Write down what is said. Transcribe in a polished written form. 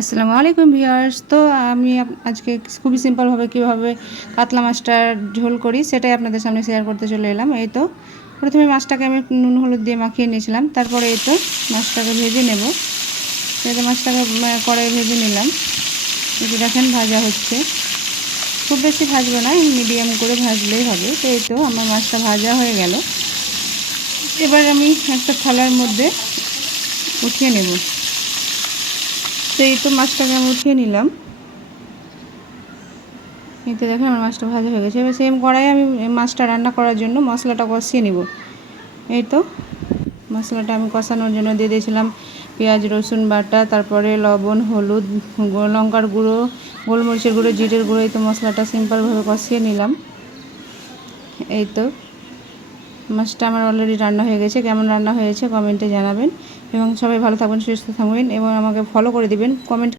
আসসালামু আলাইকুম ভিউয়ার্স। তো আমি আজকে খুবই সিম্পলভাবে কীভাবে কাতলা মাছটার ঝোল করি সেটাই আপনাদের সামনে শেয়ার করতে চলে এলাম। এই তো প্রথমে মাছটাকে আমি নুন হলুদ দিয়ে মাখিয়ে নিয়েছিলাম, তারপরে এই তো মাছটাকে ভেজে নেব। এই তো মাছটাকে কড়াই ভেজে নিলাম। এই তো দেখেন ভাজা হচ্ছে, খুব বেশি ভাজবো না, মিডিয়াম করে ভাজলেই হবে। তো এই তো আমার মাছটা ভাজা হয়ে গেল। এবার আমি একটা থালার মধ্যে উঠিয়ে নেব। তো এই তো মাছটাকে আমি উঠিয়ে নিলাম। এই তো দেখেন আমার মাছটা ভাজা হয়ে গেছে। এবার সেম কড়াইয়ে আমি মাছটা রান্না করার জন্য মশলাটা কষিয়ে নিব। এই তো মশলাটা আমি কষানোর জন্য দিয়ে দিয়েছিলাম পেঁয়াজ রসুন বাটা, তারপরে লবণ হলুদ লঙ্কার গুঁড়ো গোলমরিচের গুঁড়ো জিরের গুঁড়ো। এই তো মশলাটা সিম্পলভাবে কষিয়ে নিলাম। এই তো মাছটা আমার অলরেডি রান্না হয়ে গেছে। কেমন রান্না হয়েছে কমেন্টে জানাবেন এবং সবাই ভালো থাকবেন, সুস্থ থাকবেন এবং আমাকে ফলো করে দিবেন। কমেন্ট